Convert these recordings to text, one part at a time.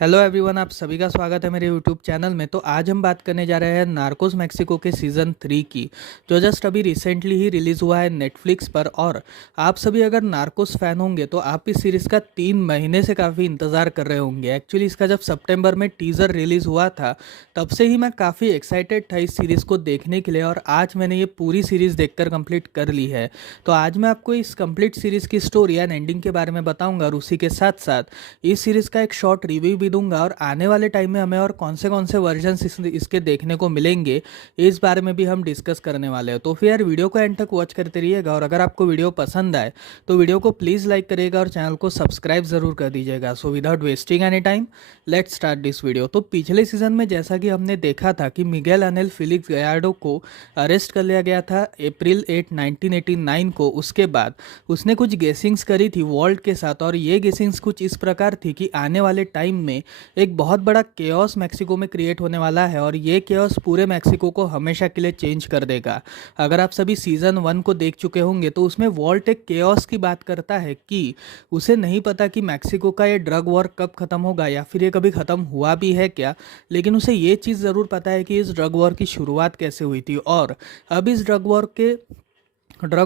Hello everyone, आप सभी का स्वागत है मेरे यूट्यूब चैनल में। तो आज हम बात करने जा रहे हैं नार्कोस मेक्सिको के सीज़न 3 की, जो जस्ट अभी रिसेंटली ही रिलीज़ हुआ है नेटफ्लिक्स पर। और आप सभी अगर नार्कोस फ़ैन होंगे तो आप इस सीरीज़ का 3 महीने से काफ़ी इंतज़ार कर रहे होंगे। एक्चुअली इसका जब सितंबर में टीज़र रिलीज़ हुआ था तब से ही मैं काफ़ी एक्साइटेड था इस सीरीज़ को देखने के लिए, और आज मैंने ये पूरी सीरीज़ देखकर कंप्लीट कर ली है। तो आज मैं आपको इस कंप्लीट सीरीज़ की स्टोरी एंड एंडिंग के बारे में बताऊँगा, और उसी के साथ साथ इस सीरीज़ का एक शॉर्ट रिव्यू भी दूंगा, और आने वाले टाइम में हमें और कौन से वर्जन्स इसके देखने को मिलेंगे इस बारे में भी हम डिस्कस करने वाले हैं। तो फिर यार वीडियो को एंड तक वॉच करते रहिएगा, और अगर आपको वीडियो पसंद आए तो वीडियो को प्लीज़ लाइक करिएगा और चैनल को सब्सक्राइब ज़रूर कर दीजिएगा। So without wasting any time let's start this video. तो पिछले सीजन में जैसा कि हमने देखा था कि मिगेल अनेल फिलिक्स गयार्डो को अरेस्ट कर लिया गया था अप्रैल 8 1989 को। उसके बाद उसने कुछ गेसिंग्स करी थी वॉल्ट के साथ, और ये गेसिंग्स कुछ इस प्रकार थी कि आने वाले टाइम में एक बहुत बड़ा केओस मैक्सिको में क्रिएट होने वाला है, और ये केओस पूरे मैक्सिको को हमेशा के लिए चेंज कर देगा। अगर आप सभी सीजन 1 को देख चुके होंगे तो उसमें वॉल्ट एक केओस की बात करता है कि उसे नहीं पता कि मैक्सिको का ये ड्रग वॉर कब खत्म होगा, या फिर ये कभी खत्म हुआ भी है क्या, लेकिन उसे ये चीज़ ज़रूर पता है कि इस ड्रग वॉर की शुरुआत कैसे हुई थी। और अब इस ड्रग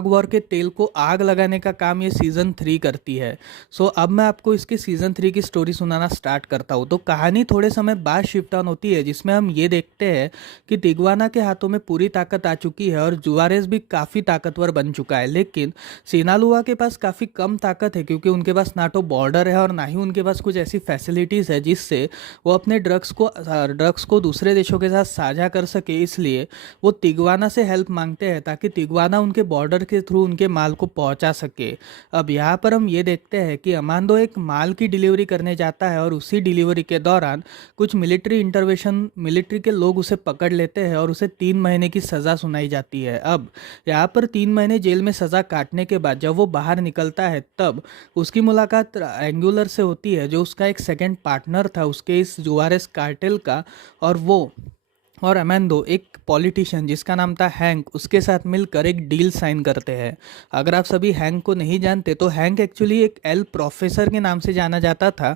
वॉर के तेल को आग लगाने का काम ये सीज़न 3 करती है। सो अब मैं आपको इसकी सीज़न 3 की स्टोरी सुनाना स्टार्ट करता हूँ। तो कहानी थोड़े समय बाद शिफ्ट ऑन होती है, जिसमें हम ये देखते हैं कि तिग्वाना के हाथों में पूरी ताकत आ चुकी है और जुआरेस भी काफ़ी ताकतवर बन चुका है। लेकिन सिनालुआ के पास काफ़ी कम ताकत है, क्योंकि उनके पास ना तो बॉर्डर है और ना ही उनके पास कुछ ऐसी फैसिलिटीज़ है जिससे वो अपने ड्रग्स को दूसरे देशों के साथ साझा कर सके। इसलिए वो तिग्वाना से हेल्प मांगते हैं ताकि तिग्वाना उनके बॉर्डर के थ्रू उनके माल को पहुंचा सके। अब यहाँ पर हम ये देखते हैं कि अमांदो एक माल की डिलीवरी करने जाता है, और उसी डिलीवरी के दौरान कुछ मिलिट्री के लोग उसे पकड़ लेते हैं और उसे 3 महीने की सज़ा सुनाई जाती है। अब यहाँ पर 3 महीने जेल में सज़ा काटने के बाद जब वो बाहर निकलता है तब उसकी मुलाकात एंगुलर से होती है, जो उसका एक सेकेंड पार्टनर था उसके इस जुआरेस कार्टेल का। और वो और अमेंदो एक पॉलिटिशियन जिसका नाम था हैंक, उसके साथ मिलकर एक डील साइन करते हैं। अगर आप सभी हैंक को नहीं जानते तो हैंक एक्चुअली एक एल प्रोफेसर के नाम से जाना जाता था,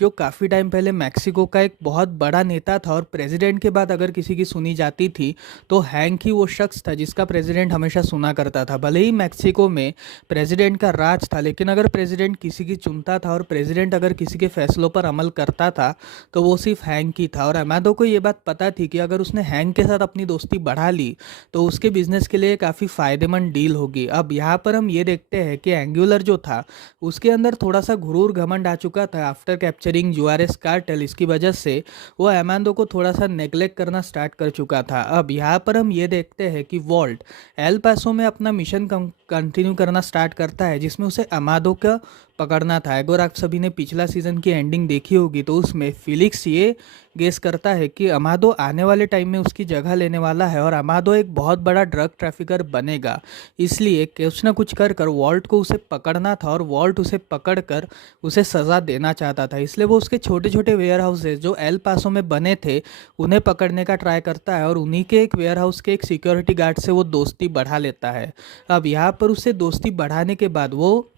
जो काफ़ी टाइम पहले मैक्सिको का एक बहुत बड़ा नेता था। और प्रेसिडेंट के बाद अगर किसी की सुनी जाती थी तो हैंक ही वो शख्स था जिसका प्रेसिडेंट हमेशा सुना करता था। भले ही मैक्सिको में प्रेसिडेंट का राज था, लेकिन अगर प्रेसिडेंट किसी की चुनता था और प्रेसिडेंट अगर किसी के फैसलों पर अमल करता था तो वो सिर्फ हैंक ही था। और अमादो को ये बात पता थी कि अगर उसने हैंक के साथ अपनी दोस्ती बढ़ा ली तो उसके बिजनेस के लिए काफ़ी फ़ायदेमंद डील होगी। अब यहाँ पर हम ये देखते हैं कि एंगुलर जो था उसके अंदर थोड़ा सा गुरूर घमंड आ चुका था आफ्टर कैप्चरिंग जुआरेस कार्टेल। इसकी वजह से वो अमांदो को थोड़ा सा नेग्लेक्ट करना स्टार्ट कर चुका था। अब यहाँ पर हम ये देखते हैं कि वॉल्ट एल पासो में अपना मिशन कंटिन्यू करना स्टार्ट करता है, जिसमें उसे अमादो का पकड़ना था। अगर आप सभी ने पिछला सीजन की एंडिंग देखी होगी तो उसमें फिलिक्स ये गेस करता है कि अमादो आने वाले टाइम में उसकी जगह लेने वाला है, और अमादो एक बहुत बड़ा ड्रग ट्रैफिकर बनेगा। इसलिए कुछ ना कुछ कर वॉल्ट को उसे पकड़ना था, और वॉल्ट उसे पकड़कर उसे सज़ा देना चाहता था। इसलिए वो उसके छोटे छोटे वेयर हाउसेज जो एल पासो में बने थे उन्हें पकड़ने का ट्राई करता है, और उन्हीं के एक वेयर हाउस के एक सिक्योरिटी गार्ड से वो दोस्ती बढ़ा लेता है। अब यहाँ पर उससे दोस्ती बढ़ाने के बाद वो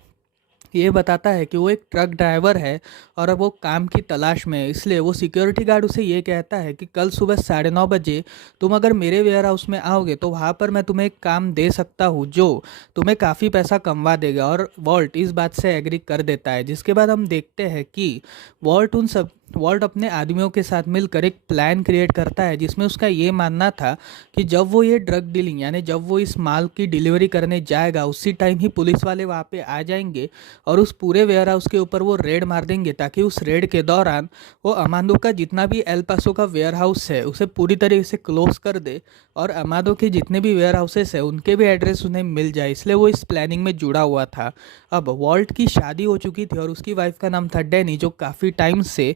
ये बताता है कि वो एक ट्रक ड्राइवर है और अब वो काम की तलाश में है। इसलिए वो सिक्योरिटी गार्ड उसे ये कहता है कि कल सुबह 9:30 बजे तुम अगर मेरे वेयर हाउस में आओगे तो वहाँ पर मैं तुम्हें एक काम दे सकता हूँ जो तुम्हें काफ़ी पैसा कमवा देगा। और वॉल्ट इस बात से एग्री कर देता है, जिसके बाद हम देखते हैं कि वॉल्ट अपने आदमियों के साथ मिलकर एक प्लान क्रिएट करता है, जिसमें उसका ये मानना था कि जब वो ये ड्रग डीलिंग यानी जब वो इस माल की डिलीवरी करने जाएगा उसी टाइम ही पुलिस वाले वहाँ पे आ जाएंगे और उस पूरे वेयर हाउस के ऊपर वो रेड मार देंगे, ताकि उस रेड के दौरान वो अमांदो का जितना भी एल पासो का वेयर हाउस है उसे पूरी तरीके से क्लोज कर दे, और अमांदो के जितने भी वेयर हाउसेस है उनके भी एड्रेस उन्हें मिल जाए। इसलिए वो इस प्लानिंग में जुड़ा हुआ था। अब वॉल्ट की शादी हो चुकी थी और उसकी वाइफ का नाम था डैनी, जो काफ़ी टाइम से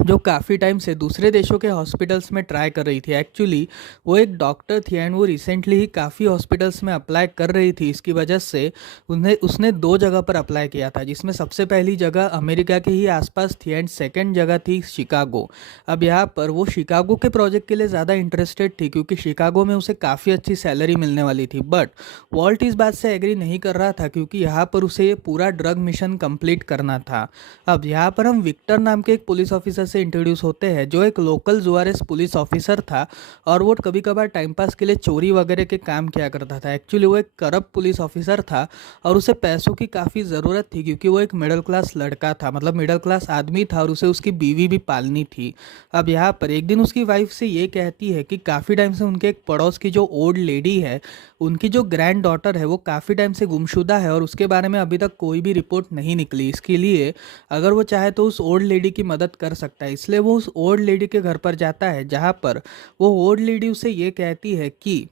जो काफ़ी टाइम से दूसरे देशों के हॉस्पिटल्स में ट्राई कर रही थी। एक्चुअली वो एक डॉक्टर थी एंड वो रिसेंटली ही काफ़ी हॉस्पिटल्स में अप्लाई कर रही थी। इसकी वजह से उन्हें उसने दो जगह पर अप्लाई किया था, जिसमें सबसे पहली जगह अमेरिका के ही आसपास थी एंड सेकंड जगह थी शिकागो। अब यहाँ पर वो शिकागो के प्रोजेक्ट के लिए ज़्यादा इंटरेस्टेड थी क्योंकि शिकागो में उसे काफ़ी अच्छी सैलरी मिलने वाली थी। बट वॉल्ट इस बात से एग्री नहीं कर रहा था क्योंकि यहाँ पर उसे ये पूरा ड्रग मिशन कंप्लीट करना था। अब यहाँ पर हम विक्टर नाम के एक पुलिस ऑफिसर से इंट्रोड्यूस होते हैं, जो एक लोकल जुआरेस पुलिस ऑफिसर था और वो कभी कभार टाइम पास के लिए चोरी वगैरह के काम किया करता था। एक्चुअली वो एक करप्ट पुलिस ऑफिसर था और उसे पैसों की काफ़ी ज़रूरत थी क्योंकि वो एक मिडिल क्लास लड़का था, मतलब मिडिल क्लास आदमी था और उसे उसकी बीवी भी पालनी थी। अब यहाँ पर एक दिन उसकी वाइफ से ये कहती है कि काफ़ी टाइम से उनके एक पड़ोस की जो ओल्ड लेडी है, उनकी जो ग्रैंड डॉटर है, वो काफ़ी टाइम से गुमशुदा है और उसके बारे में अभी तक कोई भी रिपोर्ट नहीं निकली। इसके लिए अगर वो चाहे तो उस ओल्ड लेडी की मदद कर सकता है। इसलिए वो उस ओल्ड लेडी के घर पर जाता है, जहाँ पर वो ओल्ड लेडी उसे ये कहती है कि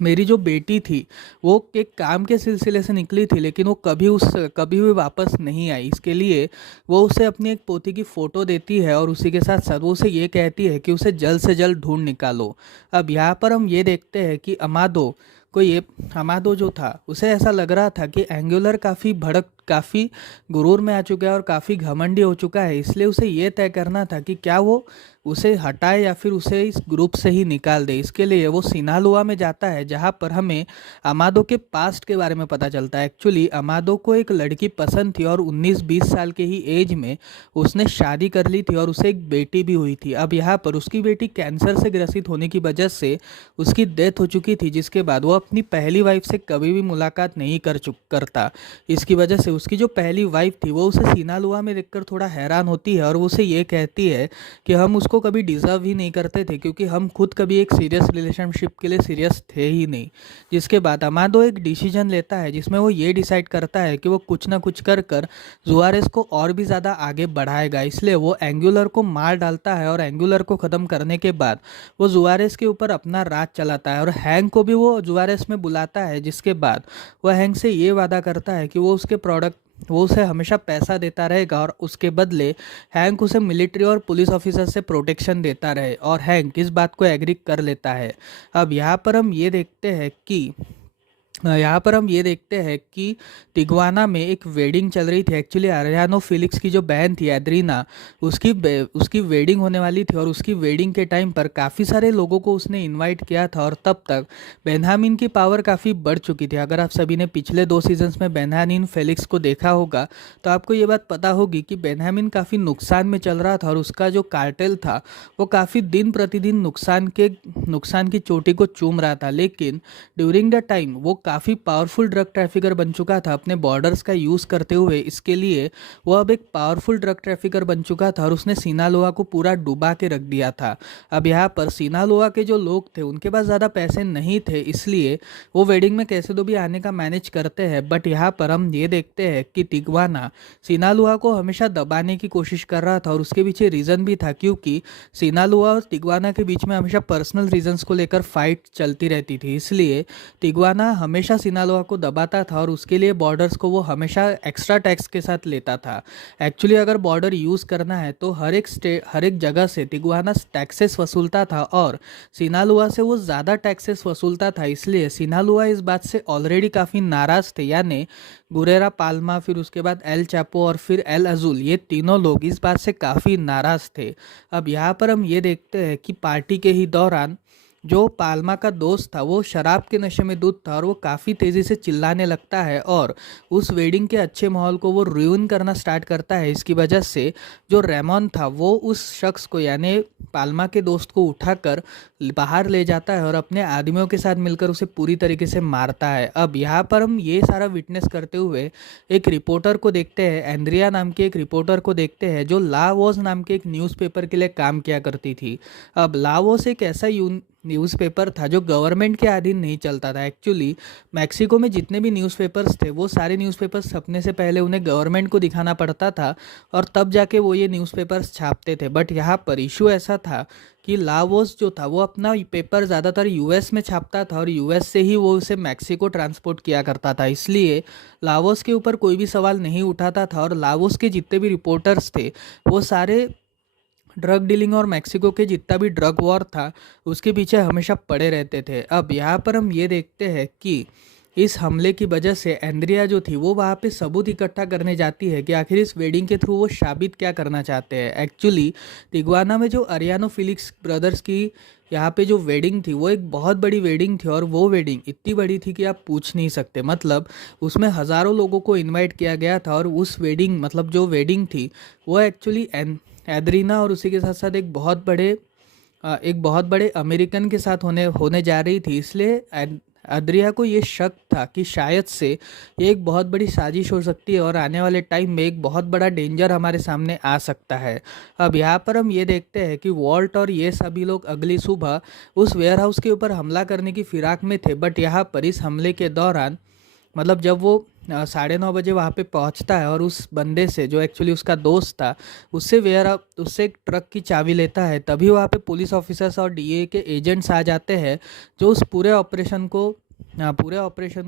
मेरी जो बेटी थी वो एक काम के सिलसिले से निकली थी, लेकिन वो कभी भी वापस नहीं आई। इसके लिए वो उसे अपनी एक पोती की फ़ोटो देती है और उसी के साथ साथ वो उसे ये कहती है कि उसे जल्द से जल्द ढूंढ निकालो। अब यहाँ पर हम ये देखते हैं कि अमादो जो था उसे ऐसा लग रहा था कि एंगुलर काफ़ी गुरूर में आ चुका है और काफ़ी घमंडी हो चुका है। इसलिए उसे ये तय करना था कि क्या वो उसे हटाए या फिर उसे इस ग्रुप से ही निकाल दे। इसके लिए वो सिनालुआ में जाता है, जहाँ पर हमें अमादो के पास्ट के बारे में पता चलता है। एक्चुअली अमादो को एक लड़की पसंद थी और 19-20 साल के ही एज में उसने शादी कर ली थी और उसे एक बेटी भी हुई थी। अब यहाँ पर उसकी बेटी कैंसर से ग्रसित होने की वजह से उसकी डेथ हो चुकी थी, जिसके बाद वो अपनी पहली वाइफ से कभी भी मुलाकात नहीं करता। इसकी वजह से उसकी जो पहली वाइफ थी वो उसे सिनालुआ में देखकर थोड़ा हैरान होती है और वो उसे ये कहती है कि हम उसको कभी डिज़र्व ही नहीं करते थे क्योंकि हम खुद कभी एक सीरियस रिलेशनशिप के लिए सीरियस थे ही नहीं। जिसके बाद अमादो एक डिसीजन लेता है जिसमें वो ये डिसाइड करता है कि वो कुछ ना कुछ कर कर जुआरेस को और भी ज़्यादा आगे बढ़ाएगा। इसलिए वो एंगुलर को मार डालता है और एंगुलर को ख़त्म करने के बाद वो जुआरेस के ऊपर अपना राज चलाता है और हैंक को भी वो जुआरेस में बुलाता है। जिसके बाद वह हैंक से ये वादा करता है कि वो उसे हमेशा पैसा देता रहेगा और उसके बदले हैंक उसे मिलिट्री और पुलिस ऑफिसर से प्रोटेक्शन देता रहे, और हैंक इस बात को एग्री कर लेता है। अब यहाँ पर हम ये देखते हैं कि तिग्वाना में एक वेडिंग चल रही थी। एक्चुअली अरियानो फिलिक्स की जो बहन थी एड्रीना, उसकी वेडिंग होने वाली थी और उसकी वेडिंग के टाइम पर काफ़ी सारे लोगों को उसने इनवाइट किया था और तब तक बेन्यामिन की पावर काफ़ी बढ़ चुकी थी। अगर आप सभी ने पिछले 2 सीजन्स में बेन्यामिन फेलिक्स को देखा होगा तो आपको ये बात पता होगी कि बेन्यामिन काफ़ी नुकसान में चल रहा था और उसका जो कार्टेल था वो काफ़ी दिन प्रतिदिन नुकसान की चोटी को चूम रहा था। लेकिन ड्यूरिंग द टाइम वो काफ़ी पावरफुल ड्रग ट्रैफिकर बन चुका था अपने बॉर्डर्स का यूज़ करते हुए। इसके लिए वो अब एक पावरफुल ड्रग ट्रैफिकर बन चुका था और उसने सिनालोआ को पूरा डुबा के रख दिया था। अब यहाँ पर सिनालोआ के जो लोग थे उनके पास ज़्यादा पैसे नहीं थे, इसलिए वो वेडिंग में कैसे तो भी आने का मैनेज करते हैं। बट यहाँ पर हम ये देखते हैं कि तिग्वाना सिनालोआ को हमेशा दबाने की कोशिश कर रहा था और उसके पीछे रीज़न भी था, क्योंकि सिनालोआ और तिग्वाना के बीच में हमेशा पर्सनल रीजंस को लेकर फाइट चलती रहती थी। इसलिए तिग्वाना हमेशा सिनालोआ को दबाता था और उसके लिए बॉर्डर्स को वो हमेशा एक्स्ट्रा टैक्स के साथ लेता था। एक्चुअली अगर बॉर्डर यूज़ करना है तो हर एक जगह से तिग्वाना टैक्सेस वसूलता था और सिनालोआ से वो ज़्यादा टैक्सेस वसूलता था। इसलिए सिनालोआ इस बात से ऑलरेडी काफ़ी नाराज़ थे, यानी गुरेरा पाल्मा, फिर उसके बाद एल चैपो और फिर एल अजूल, ये तीनों लोग इस बात से काफ़ी नाराज़ थे। अब यहाँ पर हम ये देखते हैं कि पार्टी के ही दौरान जो पाल्मा का दोस्त था वो शराब के नशे में धुत था और वो काफ़ी तेज़ी से चिल्लाने लगता है और उस वेडिंग के अच्छे माहौल को वो रुइन करना स्टार्ट करता है। इसकी वजह से जो रेमॉन था वो उस शख्स को, यानी पाल्मा के दोस्त को उठाकर बाहर ले जाता है और अपने आदमियों के साथ मिलकर उसे पूरी तरीके से मारता है। अब यहाँ पर हम ये सारा विटनेस करते हुए एक रिपोर्टर को देखते हैं, एंड्रिया नाम के एक रिपोर्टर को देखते हैं, जो ला वॉज नाम के एक न्यूज़पेपर के लिए काम किया करती थी। अब ला वॉज एक ऐसा न्यूज़पेपर था जो गवर्नमेंट के अधीन नहीं चलता था। एक्चुअली मैक्सिको में जितने भी न्यूज़पेपर्स थे वो सारे न्यूज़पेपर्स छपने से पहले उन्हें गवर्नमेंट को दिखाना पड़ता था और तब जाके वो ये न्यूज़पेपर्स छापते थे। बट यहाँ पर इशू ऐसा था कि लावोस जो था वो अपना पेपर ज़्यादातर यूएस में छापता था और यूएस से ही वो उसे मैक्सिको ट्रांसपोर्ट किया करता था। इसलिए लावोस के ऊपर कोई भी सवाल नहीं उठाता था और लावोस के जितने भी रिपोर्टर्स थे वो सारे ड्रग डीलिंग और मेक्सिको के जितना भी ड्रग वॉर था उसके पीछे हमेशा पड़े रहते थे। अब यहाँ पर हम ये देखते हैं कि इस हमले की वजह से एंड्रिया जो थी वो वहाँ पे सबूत इकट्ठा करने जाती है कि आखिर इस वेडिंग के थ्रू वो साबित क्या करना चाहते हैं। एक्चुअली तिग्वाना में जो अरियानो फिलिक्स ब्रदर्स की यहाँ पे जो वेडिंग थी वो एक बहुत बड़ी वेडिंग थी, और वो वेडिंग इतनी बड़ी थी कि आप पूछ नहीं सकते। मतलब उसमें हज़ारों लोगों को इनवाइट किया गया था, और उस वेडिंग मतलब जो वेडिंग थी वो एक्चुअली एड्रीना और उसी के साथ साथ एक बहुत बड़े अमेरिकन के साथ होने होने जा रही थी। इसलिए अद्रिया को ये शक था कि शायद से ये एक बहुत बड़ी साजिश हो सकती है और आने वाले टाइम में एक बहुत बड़ा डेंजर हमारे सामने आ सकता है। अब यहाँ पर हम ये देखते हैं कि वॉल्ट और ये सभी लोग अगली सुबह उस वेयरहाउस के ऊपर हमला करने की फिराक में थे, बट यहाँ पर इस हमले के दौरान मतलब जब वो 9:30 बजे वहाँ पे पहुँचता है और उस बंदे से जो एक्चुअली उसका दोस्त था उससे एक ट्रक की चाबी लेता है, तभी वहाँ पे पुलिस ऑफिसर्स और डीए के एजेंट्स आ जाते हैं जो उस पूरे ऑपरेशन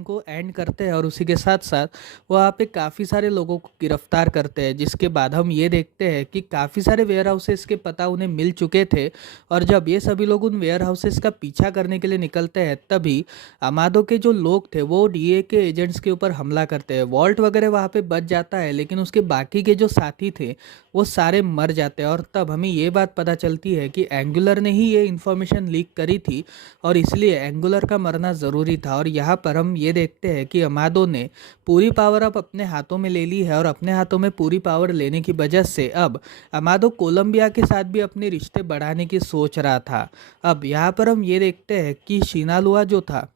को एंड करते हैं। और उसी के साथ साथ वहाँ पे काफ़ी सारे लोगों को गिरफ्तार करते हैं, जिसके बाद हम ये देखते हैं कि काफ़ी सारे वेयर हाउसेस के पता उन्हें मिल चुके थे। और जब ये सभी लोग उन वेयर हाउसेस का पीछा करने के लिए निकलते हैं, तभी अमादो के जो लोग थे वो डीए के एजेंट्स के ऊपर हमला करते हैं। वॉल्ट वगैरह वहाँ पे बच जाता है, लेकिन उसके बाकी के जो साथी थे वो सारे मर जाते हैं। और तब हमें ये बात पता चलती है कि एंगुलर ने ही ये इन्फॉर्मेशन लीक करी थी, और इसलिए एंगुलर का मरना ज़रूरी था। और यहाँ पर हम ये देखते हैं कि अमादो ने पूरी पावर अब अपने हाथों में ले ली है, और अपने हाथों में पूरी पावर लेने की वजह से अब अमादो कोलंबिया के साथ भी अपने रिश्ते बढ़ाने की सोच रहा था। अब यहाँ पर हम ये देखते हैं कि शिनालुआ जो था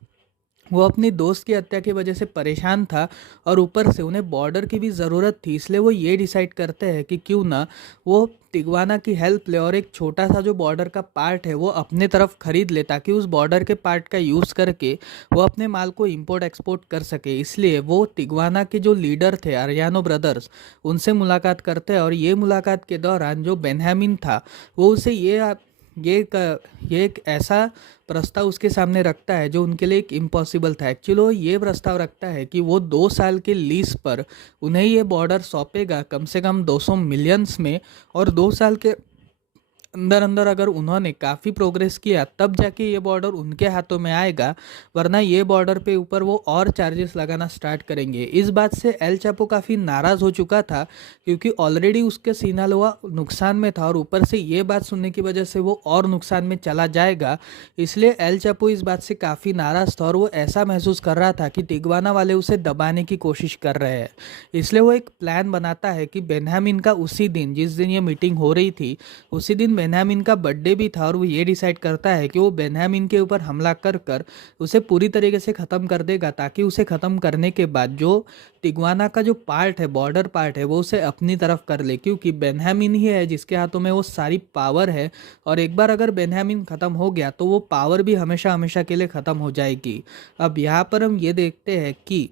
वो अपनी दोस्त की हत्या की वजह से परेशान था, और ऊपर से उन्हें बॉर्डर की भी ज़रूरत थी। इसलिए वो ये डिसाइड करते हैं कि क्यों ना वो तिग्वाना की हेल्प ले और एक छोटा सा जो बॉर्डर का पार्ट है वो अपने तरफ खरीद ले, ताकि उस बॉर्डर के पार्ट का यूज़ करके वो अपने माल को इंपोर्ट एक्सपोर्ट कर सके। इसलिए वो तिग्वाना के जो लीडर थे अरियानो ब्रदर्स उनसे मुलाकात करते हैं, और ये मुलाकात के दौरान जो बेन्यामिन था वो उसे ये एक ऐसा प्रस्ताव उसके सामने रखता है जो उनके लिए एक इम्पॉसिबल था। एक्चुअली वो ये प्रस्ताव रखता है कि वो 2 साल के लीज पर उन्हें ये बॉर्डर सौंपेगा कम से कम 200 मिलियंस में, और 2 साल के अंदर अंदर अगर उन्होंने काफ़ी प्रोग्रेस किया तब जाके ये बॉर्डर उनके हाथों में आएगा, वरना ये बॉर्डर पे ऊपर वो और चार्जेस लगाना स्टार्ट करेंगे। इस बात से एल चापो काफ़ी नाराज़ हो चुका था, क्योंकि ऑलरेडी उसके सिनालोआ नुकसान में था, और ऊपर से ये बात सुनने की वजह से वो और नुकसान में चला जाएगा। इसलिए एल चापो इस बात से काफ़ी नाराज़ था, और वो ऐसा महसूस कर रहा था कि तिग्वाना वाले उसे दबाने की कोशिश कर रहे हैं। इसलिए वो एक प्लान बनाता है कि बेन्यामिन का उसी दिन जिस दिन ये मीटिंग हो रही थी उसी दिन बेन्यामिन का बर्थडे भी था, और वो ये डिसाइड करता है कि वो बेन्यामिन के ऊपर हमला कर कर उसे पूरी तरीके से ख़त्म कर देगा, ताकि उसे ख़त्म करने के बाद जो तिग्वाना का जो पार्ट है बॉर्डर पार्ट है वो उसे अपनी तरफ कर ले, क्योंकि बेन्यामिन ही है जिसके हाथों में वो सारी पावर है। और एक बार अगर बेन्यामिन ख़त्म हो गया तो वो पावर भी हमेशा हमेशा के लिए ख़त्म हो जाएगी। अब यहाँ पर हम ये देखते हैं कि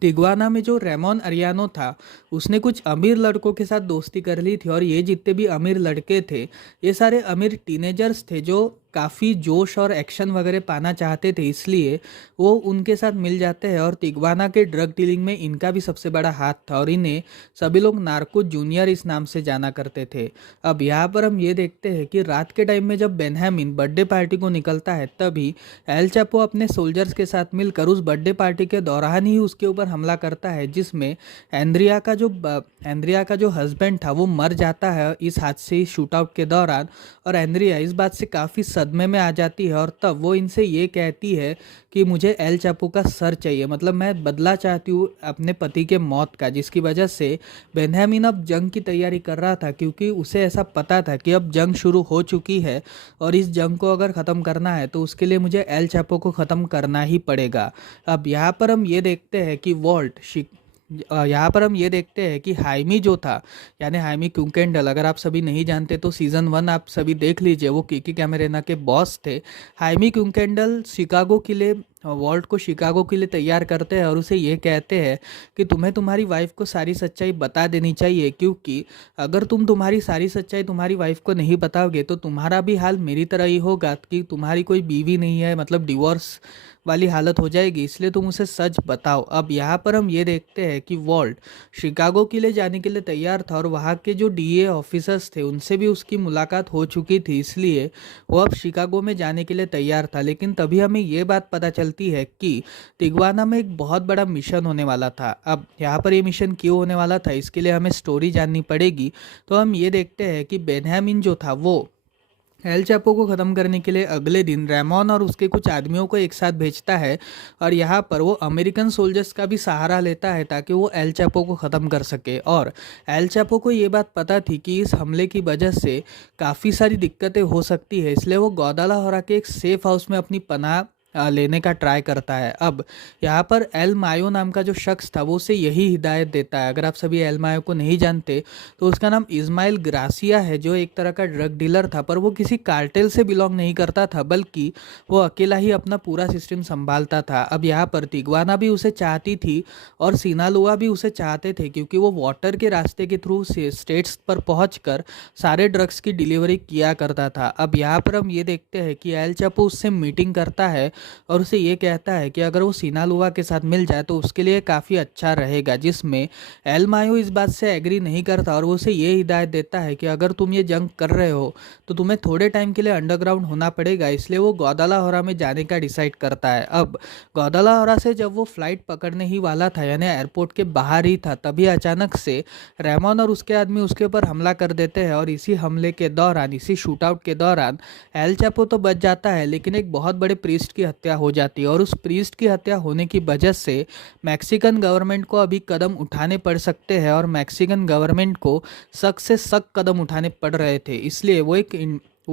तिग्वाना में जो रेमोन अरियानो था उसने कुछ अमीर लड़कों के साथ दोस्ती कर ली थी, और ये जितने भी अमीर लड़के थे ये सारे अमीर टीनेजर्स थे जो काफ़ी जोश और एक्शन वगैरह पाना चाहते थे। इसलिए वो उनके साथ मिल जाते हैं, और तिग्वाना के ड्रग डीलिंग में इनका भी सबसे बड़ा हाथ था, और इन्हें सभी लोग नार्को जूनियर इस नाम से जाना करते थे। अब यहाँ पर हम ये देखते हैं कि रात के टाइम में जब बेन्यामिन बर्थडे पार्टी को निकलता है, तभी एल चापो अपने सोल्जर्स के साथ मिलकर उस बर्थडे पार्टी के दौरान ही उसके ऊपर हमला करता है, जिसमें एंड्रिया का जो हस्बैंड था वो मर जाता है इस हादसे शूट आउट के दौरान। और एंड्रिया इस बात से काफ़ी सदमे में आ जाती है, और तब वो इनसे ये कहती है कि मुझे एल चापो का सर चाहिए, मतलब मैं बदला चाहती हूँ अपने पति के मौत का। जिसकी वजह से बेन्यामिन अब जंग की तैयारी कर रहा था, क्योंकि उसे ऐसा पता था कि अब जंग शुरू हो चुकी है, और इस जंग को अगर ख़त्म करना है तो उसके लिए मुझे एल चापो को ख़त्म करना ही पड़ेगा। अब यहाँ पर हम ये देखते हैं कि हाइमी जो था यानी हाइमी क्यूकेंडल, अगर आप सभी नहीं जानते तो सीज़न 1 आप सभी देख लीजिए, वो किकी कैमरेना के बॉस थे। हाइमी क्यूकेंडल वॉल्ट को शिकागो के लिए तैयार करते हैं, और उसे ये कहते हैं कि तुम्हें तुम्हारी वाइफ को सारी सच्चाई बता देनी चाहिए, क्योंकि अगर तुम्हारी सारी सच्चाई तुम्हारी वाइफ को नहीं बताओगे तो तुम्हारा भी हाल मेरी तरह ही होगा कि तुम्हारी कोई बीवी नहीं है, मतलब डिवोर्स वाली हालत हो जाएगी, इसलिए तुम उसे सच बताओ। अब यहाँ पर हम ये देखते हैं कि वॉल्ट शिकागो के लिए जाने के लिए तैयार था और वहाँ के जो डीए ऑफिसर्स थे उनसे भी उसकी मुलाकात हो चुकी थी, इसलिए वो अब शिकागो में जाने के लिए तैयार था। लेकिन तभी हमें ये बात पता चलती है कि तिग्वाना में एक बहुत बड़ा मिशन होने वाला था। अब यहाँ पर ये मिशन क्यों होने वाला था, इसके लिए हमें स्टोरी जाननी पड़ेगी। तो हम ये देखते हैं कि बेन्यामिन जो था वो एल चैपो को ख़त्म करने के लिए अगले दिन रेमोन और उसके कुछ आदमियों को एक साथ भेजता है और यहाँ पर वो अमेरिकन सोल्जर्स का भी सहारा लेता है ताकि वो एल चैपो को ख़त्म कर सके। और एल चैपो को ये बात पता थी कि इस हमले की वजह से काफ़ी सारी दिक्कतें हो सकती है, इसलिए वो गौदालाहोरा के एक सेफ हाउस में अपनी पनाह लेने का ट्राई करता है। अब यहाँ पर एल मायो नाम का जो शख्स था वो उसे यही हिदायत देता है। अगर आप सभी एल मायो को नहीं जानते तो उसका नाम इस्माइल ग्रासिया है, जो एक तरह का ड्रग डीलर था, पर वो किसी कार्टेल से बिलोंग नहीं करता था, बल्कि वो अकेला ही अपना पूरा सिस्टम संभालता था। अब यहाँ पर तिग्वाना भी उसे चाहती थी और सिनालुआ भी उसे चाहते थे, क्योंकि वो वाटर के रास्ते के थ्रू स्टेट्स पर पहुँच सारे ड्रग्स की डिलीवरी किया करता था। अब यहाँ पर हम ये देखते हैं कि एल चैपो उससे मीटिंग करता है और उसे ये कहता है कि अगर वो सिनालुआ के साथ मिल जाए तो उसके लिए काफ़ी अच्छा रहेगा, जिसमें एल मायो इस बात से एग्री नहीं करता और वो उसे ये हिदायत देता है कि अगर तुम ये जंग कर रहे हो तो तुम्हें थोड़े टाइम के लिए अंडरग्राउंड होना पड़ेगा। इसलिए वो गौदालाहोरा में जाने का डिसाइड करता है। अब गौदालाहोरा से जब वो फ्लाइट पकड़ने ही वाला था, यानी एयरपोर्ट के बाहर ही था, तभी अचानक से रेमोन और उसके आदमी उसके ऊपर हमला कर देते हैं और इसी हमले के दौरान, इसी शूटआउट के दौरान एल चैपो तो बच जाता है, लेकिन एक बहुत बड़े प्रीस्ट की हत्या हो जाती है। और उस प्रीस्ट की हत्या होने की वजह से मैक्सिकन गवर्नमेंट को अभी कदम उठाने पड़ सकते हैं और मैक्सिकन गवर्नमेंट को सख्त से सख्त कदम उठाने पड़ रहे थे। इसलिए वो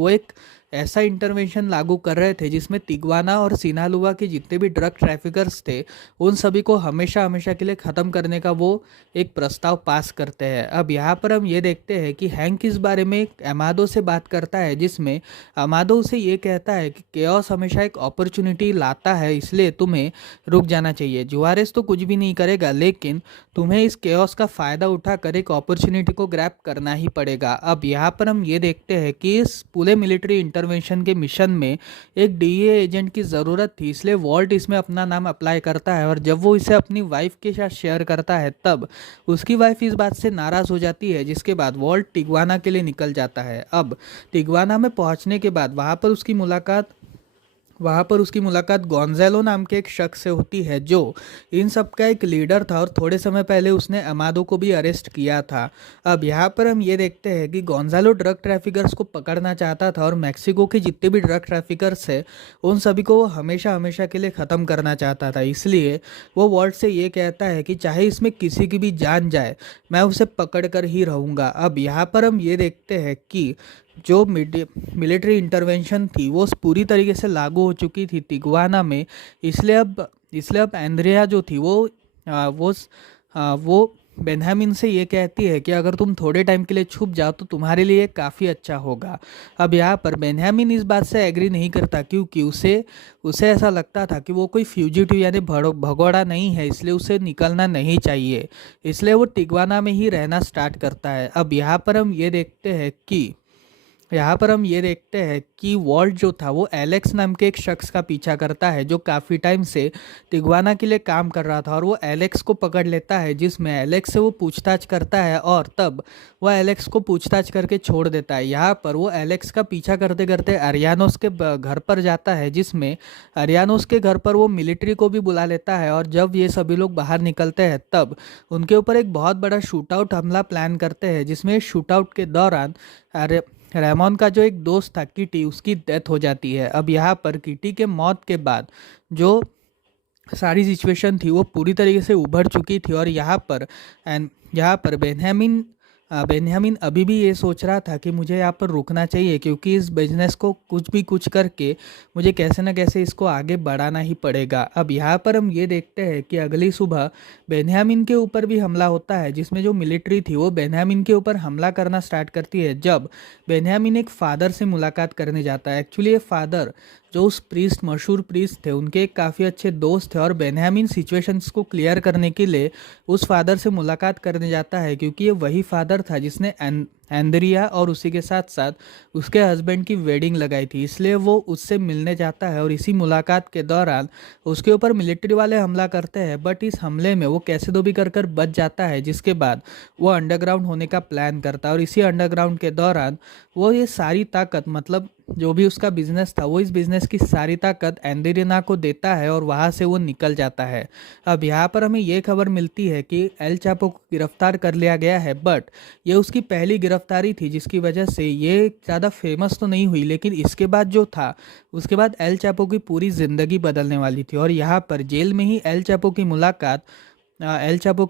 एक ऐसा इंटरवेंशन लागू कर रहे थे जिसमें तिग्वाना और सिनालुआ के जितने भी ड्रग ट्रैफिकर्स थे उन सभी को हमेशा हमेशा के लिए ख़त्म करने का वो एक प्रस्ताव पास करते हैं। अब यहाँ पर हम ये देखते हैं कि हैंक इस बारे में अमादो से बात करता है, जिसमें अमादो उसे ये कहता है कि केओस हमेशा एक अपॉर्चुनिटी लाता है, इसलिए तुम्हें रुक जाना चाहिए। जुआरेस तो कुछ भी नहीं करेगा, लेकिन तुम्हें इस केओस का फ़ायदा उठाकर एक अपॉर्चुनिटी को ग्रैब करना ही पड़ेगा। अब यहाँ पर हम ये देखते हैं कि इस पूरे मिलिट्री इंटरवेंशन के मिशन में एक डीए एजेंट की ज़रूरत थी, इसलिए वॉल्ट इसमें अपना नाम अप्लाई करता है। और जब वो इसे अपनी वाइफ के साथ शेयर करता है तब उसकी वाइफ इस बात से नाराज़ हो जाती है, जिसके बाद वॉल्ट तिग्वाना के लिए निकल जाता है। अब तिग्वाना में पहुंचने के बाद वहाँ पर उसकी मुलाकात गोंजालो नाम के एक शख्स से होती है, जो इन सब का एक लीडर था और थोड़े समय पहले उसने अमादो को भी अरेस्ट किया था। अब यहाँ पर हम ये देखते हैं कि गोंजालो ड्रग ट्रैफिकर्स को पकड़ना चाहता था और मैक्सिको के जितने भी ड्रग ट्रैफिकर्स हैं उन सभी को वो हमेशा हमेशा के लिए ख़त्म करना चाहता था। इसलिए वो वॉल्ट से ये कहता है कि चाहे इसमें किसी की भी जान जाए, मैं उसे पकड़ कर ही रहूँगा। अब यहाँ पर हम ये देखते हैं कि जो मिलिट्री इंटरवेंशन थी वो पूरी तरीके से लागू हो चुकी थी तिग्वाना में। इसलिए अब एंड्रिया जो थी वो बेन्यामिन से ये कहती है कि अगर तुम थोड़े टाइम के लिए छुप जाओ तो तुम्हारे लिए काफ़ी अच्छा होगा। अब यहाँ पर बेन्यामिन इस बात से एग्री नहीं करता, क्योंकि उसे ऐसा लगता था कि वो कोई फ्यूजिटिव यानी भगोड़ा नहीं है, इसलिए उसे निकलना नहीं चाहिए। इसलिए वो तिग्वाना में ही रहना स्टार्ट करता है। अब यहाँ पर हम ये देखते हैं कि वॉल्ट जो था वो एलेक्स नाम के एक शख्स का पीछा करता है, जो काफ़ी टाइम से तिग्वाना के लिए काम कर रहा था, और वो एलेक्स को पकड़ लेता है, जिसमें एलेक्स से वो पूछताछ करता है और तब वो एलेक्स को पूछताछ करके छोड़ देता है। यहाँ पर वो एलेक्स का पीछा करते करते अरियानोस के घर पर जाता है, जिसमें अरियानोस के घर पर वो मिलिट्री को भी बुला लेता है। और जब ये सभी लोग बाहर निकलते हैं तब उनके ऊपर एक बहुत बड़ा शूटआउट हमला प्लान करते हैं, जिसमें शूटआउट के दौरान रेमोन का जो एक दोस्त था किटी, उसकी डेथ हो जाती है। अब यहाँ पर किटी के मौत के बाद जो सारी सिचुएशन थी वो पूरी तरीके से उभर चुकी थी और यहाँ पर बेन्यामिन अभी भी ये सोच रहा था कि मुझे यहाँ पर रुकना चाहिए, क्योंकि इस बिजनेस को कुछ करके मुझे कैसे न कैसे इसको आगे बढ़ाना ही पड़ेगा। अब यहाँ पर हम ये देखते हैं कि अगली सुबह बेन्यामिन के ऊपर भी हमला होता है, जिसमें जो मिलिट्री थी वो बेन्यामिन के ऊपर हमला करना स्टार्ट करती है। जब बेन्यामिन एक फादर से मुलाकात करने जाता है, एक्चुअली ये फादर जो उस मशहूर प्रीस्ट थे उनके काफ़ी अच्छे दोस्त थे, और बेन्यामिन सिचुएशंस को क्लियर करने के लिए उस फादर से मुलाकात करने जाता है, क्योंकि ये वही फादर था जिसने एंद्रिया और उसी के साथ साथ उसके हस्बैंड की वेडिंग लगाई थी, इसलिए वो उससे मिलने जाता है और इसी मुलाकात के दौरान उसके ऊपर मिलिट्री वाले हमला करते हैं। बट इस हमले में वो कैसे तो भी कर बच जाता है, जिसके बाद वो अंडरग्राउंड होने का प्लान करता है और इसी अंडरग्राउंड के दौरान वो ये सारी ताकत, मतलब जो भी उसका बिजनेस था, वो इस बिजनेस की सारी ताकत एंद्रीना को देता है और वहाँ से वो निकल जाता है। अब यहाँ पर हमें ये खबर मिलती है कि एल चापो को गिरफ्तार कर लिया गया है, बट ये उसकी पहली गिरफ्तारी थी, जिसकी वजह से ये ज़्यादा फेमस तो नहीं हुई, लेकिन इसके बाद जो था, उसके बाद एल चापो की पूरी ज़िंदगी बदलने वाली थी। और यहाँ पर जेल में ही एल चापो की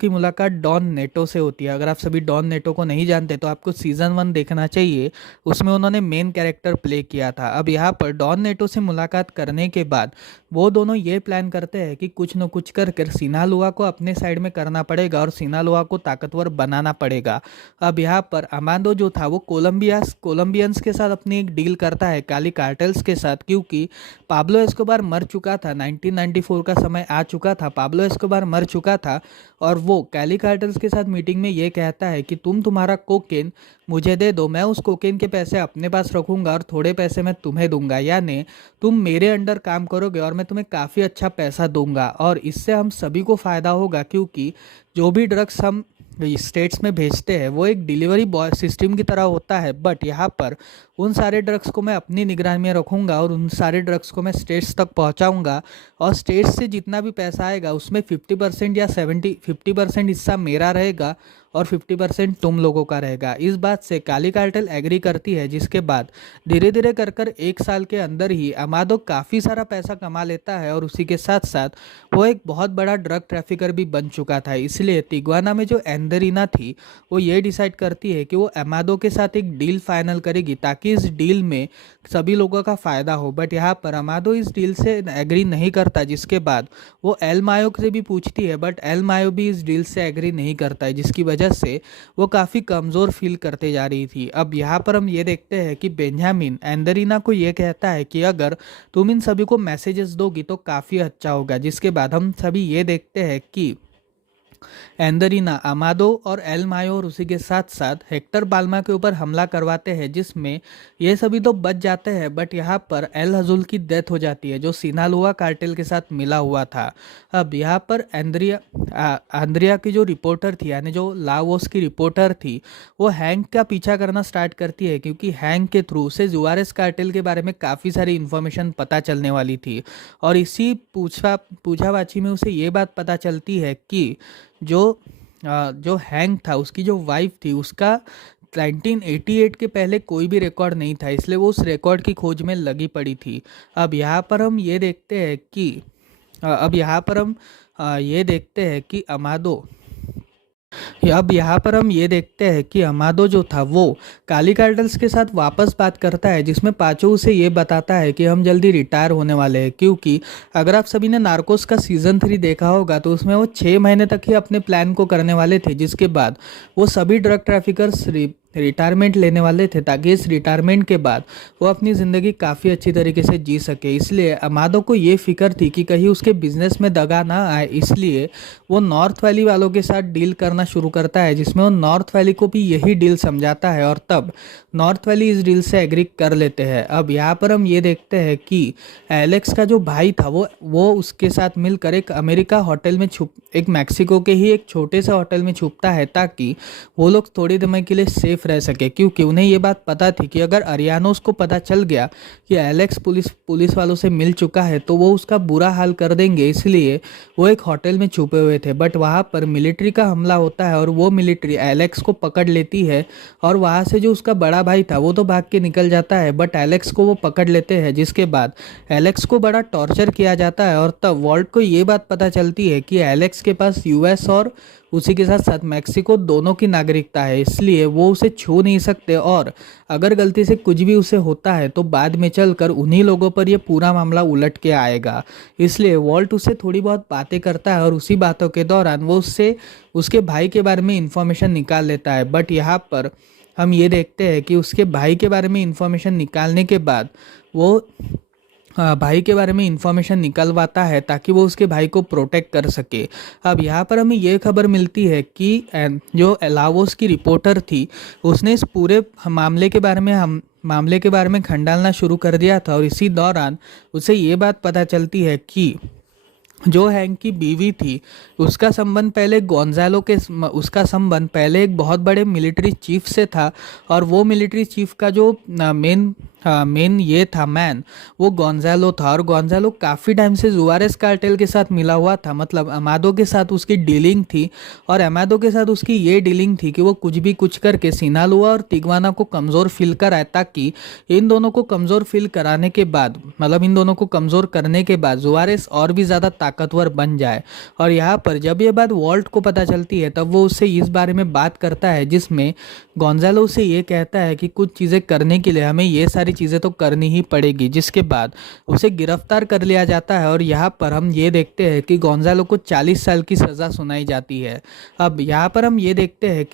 मुलाकात डॉन नेटो से होती है। अगर आप सभी डॉन नेटो को नहीं जानते तो आपको सीज़न 1 देखना चाहिए, उसमें उन्होंने मेन कैरेक्टर प्ले किया था। अब यहाँ पर डॉन नेटो से मुलाकात करने के बाद वो दोनों ये प्लान करते हैं कि कुछ न कुछ कर सिनालुआ को अपने साइड में करना पड़ेगा और सिनालुआ को ताकतवर बनाना पड़ेगा। अब यहाँ पर अमांडो जो था वो कोलंबियंस के साथ अपनी एक डील करता है, काली कार्टेल्स के साथ, क्योंकि पाब्लो एस्कोबार मर चुका था। 1994 का समय आ चुका था, पाब्लो एस्कोबार मर चुका था और वो कैली कार्टेल्स के साथ मीटिंग में ये कहता है कि तुम तुम्हारा कोकेन मुझे दे दो, मैं उस कोकेन के पैसे अपने पास रखूंगा और थोड़े पैसे मैं तुम्हें दूंगा, यानी तुम मेरे अंडर काम करोगे और मैं तुम्हें काफ़ी अच्छा पैसा दूंगा और इससे हम सभी को फ़ायदा होगा, क्योंकि जो भी ड्रग्स हम स्टेट्स में भेजते हैं वो एक डिलीवरी बॉय सिस्टम की तरह होता है। बट यहाँ पर उन सारे ड्रग्स को मैं अपनी निगरानी में रखूँगा और उन सारे ड्रग्स को मैं स्टेट्स तक पहुँचाऊँगा और स्टेट्स से जितना भी पैसा आएगा उसमें 50% या 50% हिस्सा मेरा रहेगा और 50% तुम लोगों का रहेगा। इस बात से काली कार्टेल एग्री करती है, जिसके बाद धीरे धीरे कर 1 साल के अंदर ही अमादो काफ़ी सारा पैसा कमा लेता है और उसी के साथ साथ वो एक बहुत बड़ा ड्रग ट्रैफिकर भी बन चुका था। इसलिए तिग्वाना में जो एंदरीना थी वो ये डिसाइड करती है कि वो अमादो के साथ एक डील फाइनल करेगी ताकि इस डील में सभी लोगों का फ़ायदा हो। बट यहाँ पर अमादो इस डील से एग्री नहीं करता, जिसके बाद वो एल मायो से भी पूछती है, बट एल मायो भी इस डील से एग्री नहीं करता है, जिसकी वजह से वो काफ़ी कमज़ोर फील करते जा रही थी। अब यहाँ पर हम ये देखते हैं कि बेंजामिन एंदरीना को ये कहता है कि अगर तुम इन सभी को मैसेजेस दोगी तो काफ़ी अच्छा होगा, जिसके बाद हम सभी ये देखते हैं कि एंदरीना अमादो और एल मायो और उसी के साथ साथ हेक्टर बाल्मा के ऊपर हमला करवाते हैं, जिसमें ये सभी तो बच जाते हैं, बट यहाँ पर एल हजूल की डेथ हो जाती है जो सिनालुआ कार्टेल के साथ मिला हुआ था। अब यहाँ पर आंद्रिया की जो रिपोर्टर थी, यानी जो लाओस की रिपोर्टर थी, वो हैंक का पीछा करना स्टार्ट करती है, क्योंकि हैंक के थ्रू उसे जुआरेस कार्टेल के बारे में काफ़ी सारी इन्फॉर्मेशन पता चलने वाली थी। और इसी पूछाबाछी में उसे ये बात पता चलती है कि जो हैंक था, उसकी जो वाइफ थी, उसका 1988 के पहले कोई भी रिकॉर्ड नहीं था, इसलिए वो उस रिकॉर्ड की खोज में लगी पड़ी थी। अब यहाँ पर हम ये देखते हैं कि अमादो जो था वो काली कार्टल्स के साथ वापस बात करता है, जिसमें पाचो उसे ये बताता है कि हम जल्दी रिटायर होने वाले हैं, क्योंकि अगर आप सभी ने नार्कोस का सीज़न 3 देखा होगा तो उसमें वो 6 महीने तक ही अपने प्लान को करने वाले थे, जिसके बाद वो सभी ड्रग ट्रैफिकर्स रिटायरमेंट लेने वाले थे, ताकि इस रिटायरमेंट के बाद वो अपनी ज़िंदगी काफ़ी अच्छी तरीके से जी सके। इसलिए अमादो को ये फिक्र थी कि कहीं उसके बिजनेस में दगा ना आए, इसलिए वो नॉर्थ वैली वालों के साथ डील करना शुरू करता है, जिसमें वो नॉर्थ वैली को भी यही डील समझाता है और तब नॉर्थ वैली इस डील से एग्री कर लेते हैं। अब यहाँ पर हम ये देखते हैं कि एलेक्स का जो भाई था वो उसके साथ मिलकर एक अमेरिका होटल में एक मैक्सिको के ही एक छोटे से होटल में छुपता है, ताकि वो लोग थोड़ी समय के लिए सेफ रह सके, क्योंकि उन्हें ये बात पता थी कि अगर अरियानोस को पता चल गया कि एलेक्स पुलिस वालों से मिल चुका है तो वो उसका बुरा हाल कर देंगे। इसलिए वो एक होटल में छुपे हुए थे, बट वहाँ पर मिलिट्री का हमला होता है और वो मिलिट्री एलेक्स को पकड़ लेती है और वहाँ से जो उसका बड़ा भाई था वो तो भाग के निकल जाता है, बट एलेक्स को वो पकड़ लेते हैं, जिसके बाद एलेक्स को बड़ा टॉर्चर किया जाता है। और तब वॉल्ट को ये बात पता चलती है कि एलेक्स के पास यूएस और उसी के साथ साथ मैक्सिको दोनों की नागरिकता है, इसलिए वो उसे छू नहीं सकते और अगर गलती से कुछ भी उसे होता है तो बाद में चलकर उन्हीं लोगों पर ये पूरा मामला उलट के आएगा। इसलिए वॉल्ट उससे थोड़ी बहुत बातें करता है और उसी बातों के दौरान वो उससे उसके भाई के बारे में इंफॉर्मेशन निकाल लेता है। बट यहाँ पर हम ये देखते हैं कि उसके भाई के बारे में इंफॉर्मेशन निकालने के बाद वो भाई के बारे में इंफॉर्मेशन निकलवाता है ताकि वो उसके भाई को प्रोटेक्ट कर सके। अब यहाँ पर हमें ये खबर मिलती है कि जो लाओस की रिपोर्टर थी उसने इस पूरे मामले के बारे में खंगालना शुरू कर दिया था, और इसी दौरान उसे ये बात पता चलती है कि जो हैंक की बीवी थी उसका संबंध पहले उसका संबंध पहले एक बहुत बड़े मिलिट्री चीफ से था, और वो मिलिट्री चीफ का जो मेन ये था मैन, वो गोंजालो था। और गोंजालो काफ़ी टाइम से जुआरेस कार्टेल के साथ मिला हुआ था, मतलब अमादो के साथ उसकी डीलिंग थी। और अमादो के साथ उसकी ये डीलिंग थी कि वो कुछ भी कुछ करके सिनालुआ और तिग्वाना को कमज़ोर फील कराए, ताकि इन दोनों को कमज़ोर फील कराने के बाद, मतलब इन दोनों को कमज़ोर करने के बाद जुआरेस और भी ज़्यादा ताकतवर बन जाए। और यहाँ पर जब ये बात वॉल्ट को पता चलती है तब वो उससे इस बारे में बात करता है, जिसमें गोंजालो उसे ये कहता है कि कुछ चीज़ें करने के लिए हमें ये सारी चीज़ें तो करनी ही पड़ेगी, जिसके बाद उसे गिरफ्तार कर लिया जाता है। और यहाँ पर हम ये देखते हैं कि गोंजालो को 40 साल की सज़ा सुनाई जाती है। अब यहाँ पर हम ये देखते हैं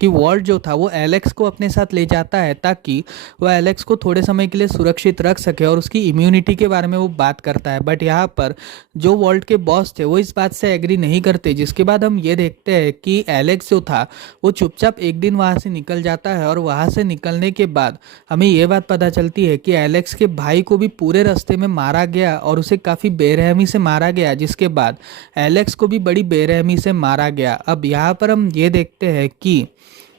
कि वॉल्ट जो था वो एलेक्स को अपने साथ ले जाता है ताकि वह एलेक्स को थोड़े समय के लिए सुरक्षित रख सके, और उसकी इम्यूनिटी के बारे में वो बात करता है। बट यहाँ पर जो वॉल्ट के बॉस थे वो इस बात से एग्री नहीं करते, जिसके बाद हम ये देखते हैं कि एलेक्स जो था वो चुपचाप एक दिन वहाँ से निकल जाता है। और वहाँ से निकलने के बाद हमें ये बात पता चलती है कि एलेक्स के भाई को भी पूरे रास्ते में मारा गया, और उसे काफ़ी बेरहमी से मारा गया, जिसके बाद एलेक्स को भी बड़ी बेरहमी से मारा गया। अब यहाँ पर हम ये देखते हैं कि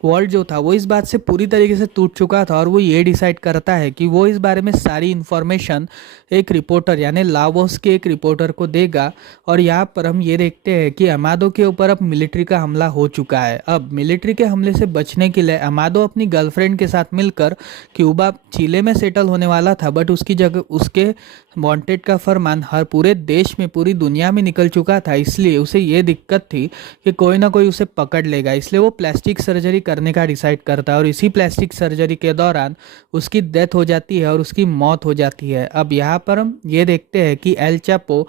वॉल्ट जो था वो इस बात से पूरी तरीके से टूट चुका था, और वो ये डिसाइड करता है कि वो इस बारे में सारी इन्फॉर्मेशन एक रिपोर्टर यानी लाओस के एक रिपोर्टर को देगा। और यहाँ पर हम ये देखते हैं कि अमादो के ऊपर अब मिलिट्री का हमला हो चुका है। अब मिलिट्री के हमले से बचने के लिए अमादो अपनी गर्लफ्रेंड के साथ मिलकर क्यूबा चिले में सेटल होने वाला था, बट उसकी जगह उसके वांटेड का फरमान हर पूरे देश में, पूरी दुनिया में निकल चुका था। इसलिए उसे ये दिक्कत थी कि कोई ना कोई उसे पकड़ लेगा, इसलिए वो प्लास्टिक सर्जरी करने का डिसाइड करता है। और इसी प्लास्टिक सर्जरी के दौरान उसकी डेथ हो जाती है और उसकी मौत हो जाती है। अब यहाँ पर हम ये देखते हैं कि एल चापो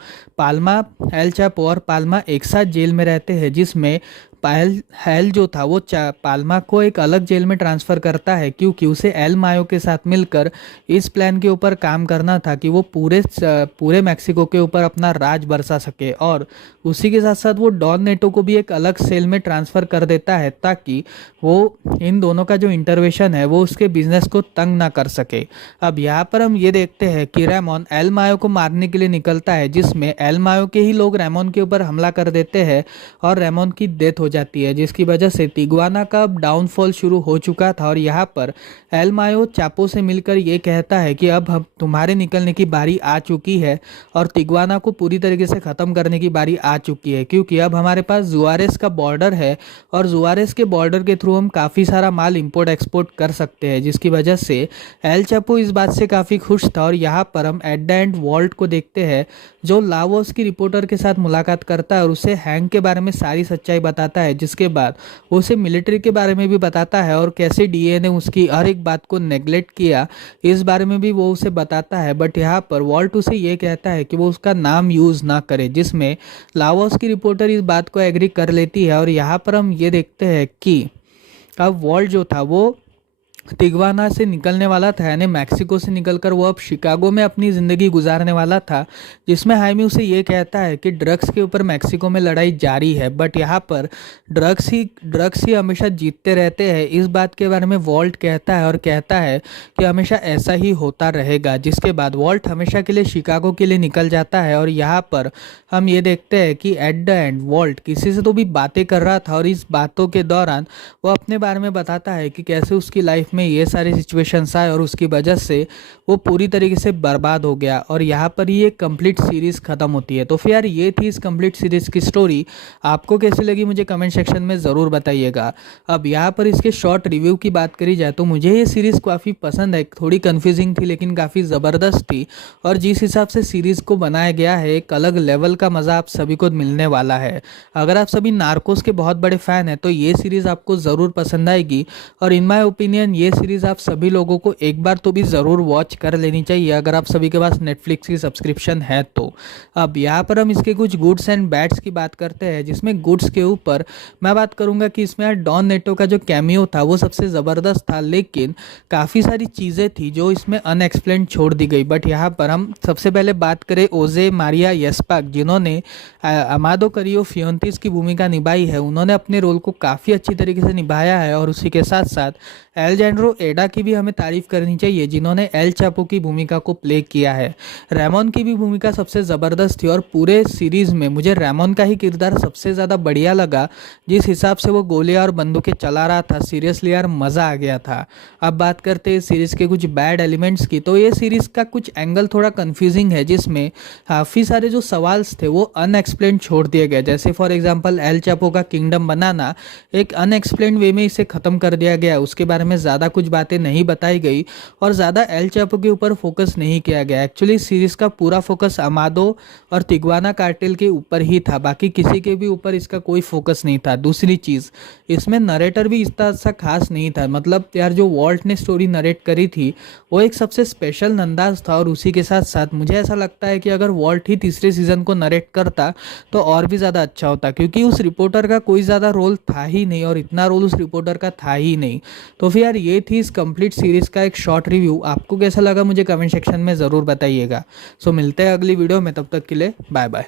और पाल्मा एक साथ जेल में रहते हैं, जिसमें हेल जो था वो पाल्मा को एक अलग जेल में ट्रांसफ़र करता है, क्योंकि उसे एल मायो के साथ मिलकर इस प्लान के ऊपर काम करना था कि वो पूरे मैक्सिको के ऊपर अपना राज बरसा सके। और उसी के साथ साथ वो डॉन नेटो को भी एक अलग सेल में ट्रांसफ़र कर देता है, ताकि वो इन दोनों का जो इंटरवेंशन है वो उसके बिजनेस को तंग ना कर सके। अब यहाँ पर हम ये देखते हैं कि रेमोन एल मायो को मारने के लिए निकलता है, जिसमें एल मायो के ही लोग रेमोन के ऊपर हमला कर देते हैं और रेमोन की डेथ हो जाती है, जिसकी वजह से तिग्वाना का अब डाउनफॉल शुरू हो चुका था। और यहाँ पर एल मायो चापो से मिलकर ये कहता है कि अब हम तुम्हारे निकलने की बारी आ चुकी है, और तिग्वाना को पूरी तरीके से ख़त्म करने की बारी आ चुकी है, क्योंकि अब हमारे पास जुआरेस का बॉर्डर है, और जुआरेस के बॉर्डर के थ्रू हम काफ़ी सारा माल इंपोर्ट एक्सपोर्ट कर सकते हैं, जिसकी वजह से एल चापो इस बात से काफ़ी खुश था। और यहाँ पर हम एट द एंड वॉल्ट को देखते हैं, जो लाओस की रिपोर्टर के साथ मुलाकात करता है और उसे हैंक के बारे में सारी सच्चाई बताता है, जिसके बाद वो उसे मिलिट्री के बारे में भी बताता है, और कैसे डीए ने उसकी हर एक बात को नेग्लेक्ट किया इस बारे में भी वो उसे बताता है। बट यहाँ पर वॉल्ट उसे ये कहता है कि वो उसका नाम यूज़ ना करे, जिसमें लाओस की रिपोर्टर इस बात को एग्री कर लेती है। और यहाँ पर हम ये देखते हैं कि अब वॉल्ट जो था वो तिग्वाना से निकलने वाला था, यानी मैक्सिको से निकलकर वो अब शिकागो में अपनी ज़िंदगी गुजारने वाला था, जिसमें हाइमी उसे ये कहता है कि ड्रग्स के ऊपर मैक्सिको में लड़ाई जारी है, बट यहाँ पर ड्रग्स ही हमेशा जीतते रहते हैं। इस बात के बारे में वॉल्ट कहता है, और कहता है कि हमेशा ऐसा ही होता रहेगा। जिसके बाद वॉल्ट हमेशा के लिए शिकागो के लिए निकल जाता है। और यहाँ पर हम ये देखते हैं कि एट द एंड वॉल्ट किसी से तो भी बातें कर रहा था, और इस बातों के दौरान वो अपने बारे में बताता है कि कैसे उसकी लाइफ में ये सारी सिचुएशंस आए और उसकी वजह से वो पूरी तरीके से बर्बाद हो गया। और यहाँ पर ये कंप्लीट सीरीज़ ख़त्म होती है। तो फिर यार ये थी इस कंप्लीट सीरीज़ की स्टोरी। आपको कैसी लगी मुझे कमेंट सेक्शन में ज़रूर बताइएगा। अब यहाँ पर इसके शॉर्ट रिव्यू की बात करी जाए तो मुझे ये सीरीज़ काफ़ी पसंद है। थोड़ी कन्फ्यूजिंग थी लेकिन काफ़ी ज़बरदस्त थी, और जिस हिसाब से सीरीज़ को बनाया गया है एक अलग लेवल का मज़ा आप सभी को मिलने वाला है। अगर आप सभी नार्कोस के बहुत बड़े फ़ैन हैं तो ये सीरीज़ आपको ज़रूर पसंद आएगी। और इन माई ओपिनियन ये ये सीरीज़ आप सभी लोगों को एक बार तो भी ज़रूर वॉच कर लेनी चाहिए अगर आप सभी के पास नेटफ्लिक्स की सब्सक्रिप्शन है तो। अब यहाँ पर हम इसके कुछ गुड्स एंड बैड्स की बात करते हैं, जिसमें गुड्स के ऊपर मैं बात करूँगा कि इसमें यार डॉन नेटो का जो कैमियो था वो सबसे ज़बरदस्त था, लेकिन काफ़ी सारी चीज़ें थी जो इसमें अनएक्सप्लेन छोड़ दी गई। बट यहाँ पर हम सबसे पहले बात करें ओजे मारिया येस्पाक, जिन्होंने अमादो करियो फियोंतिस की भूमिका निभाई है। उन्होंने अपने रोल को काफ़ी अच्छी तरीके से निभाया है। और उसी के साथ साथ एलजेंड्रो एडा की भी हमें तारीफ करनी चाहिए, जिन्होंने एल चापो की भूमिका को प्ले किया है। रेमोन की भी भूमिका सबसे ज़बरदस्त थी और पूरे सीरीज़ में मुझे रेमोन का ही किरदार सबसे ज़्यादा बढ़िया लगा। जिस हिसाब से वो गोलियां और बंदूकें चला रहा था, सीरियसली यार मज़ा आ गया था। अब बात करते हैं सीरीज़ के कुछ बैड एलिमेंट्स की, तो ये सीरीज़ का कुछ एंगल थोड़ा कन्फ्यूजिंग है, जिसमें काफ़ी सारे जो सवाल थे वो अनएक्सप्लेन छोड़ दिए गए। जैसे फॉर एग्जांपल एल चापो का किंगडम बनाना एक अनएक्सप्लेन वे में इसे ख़त्म कर दिया गया, उसके बारे में ज़्यादा कुछ बातें नहीं बताई गई और ज़्यादा एल चापो के ऊपर फोकस नहीं किया गया। एक्चुअली सीरीज़ का पूरा फोकस अमादो और तिग्वाना कार्टेल के ऊपर ही था, बाकी किसी के भी ऊपर इसका कोई फोकस नहीं था। दूसरी चीज़, इसमें नरेटर भी इतना अच्छा खास नहीं था। मतलब यार जो वॉल्ट ने स्टोरी नरेट करी थी वो एक सबसे स्पेशल अंदाज था। और उसी के साथ साथ मुझे ऐसा लगता है कि अगर वॉल्ट ही तीसरे सीज़न को नरेट करता तो और भी ज़्यादा अच्छा होता, क्योंकि उस रिपोर्टर का कोई ज़्यादा रोल था ही नहीं और इतना रोल उस रिपोर्टर का था ही नहीं। तो फिर यार ये थी इस कंप्लीट सीरीज़ का एक शॉर्ट रिव्यू। आपको कैसा लगा मुझे कमेंट सेक्शन में ज़रूर बताइएगा। सो मिलते हैं अगली वीडियो में, तब तक के लिए बाय बाय।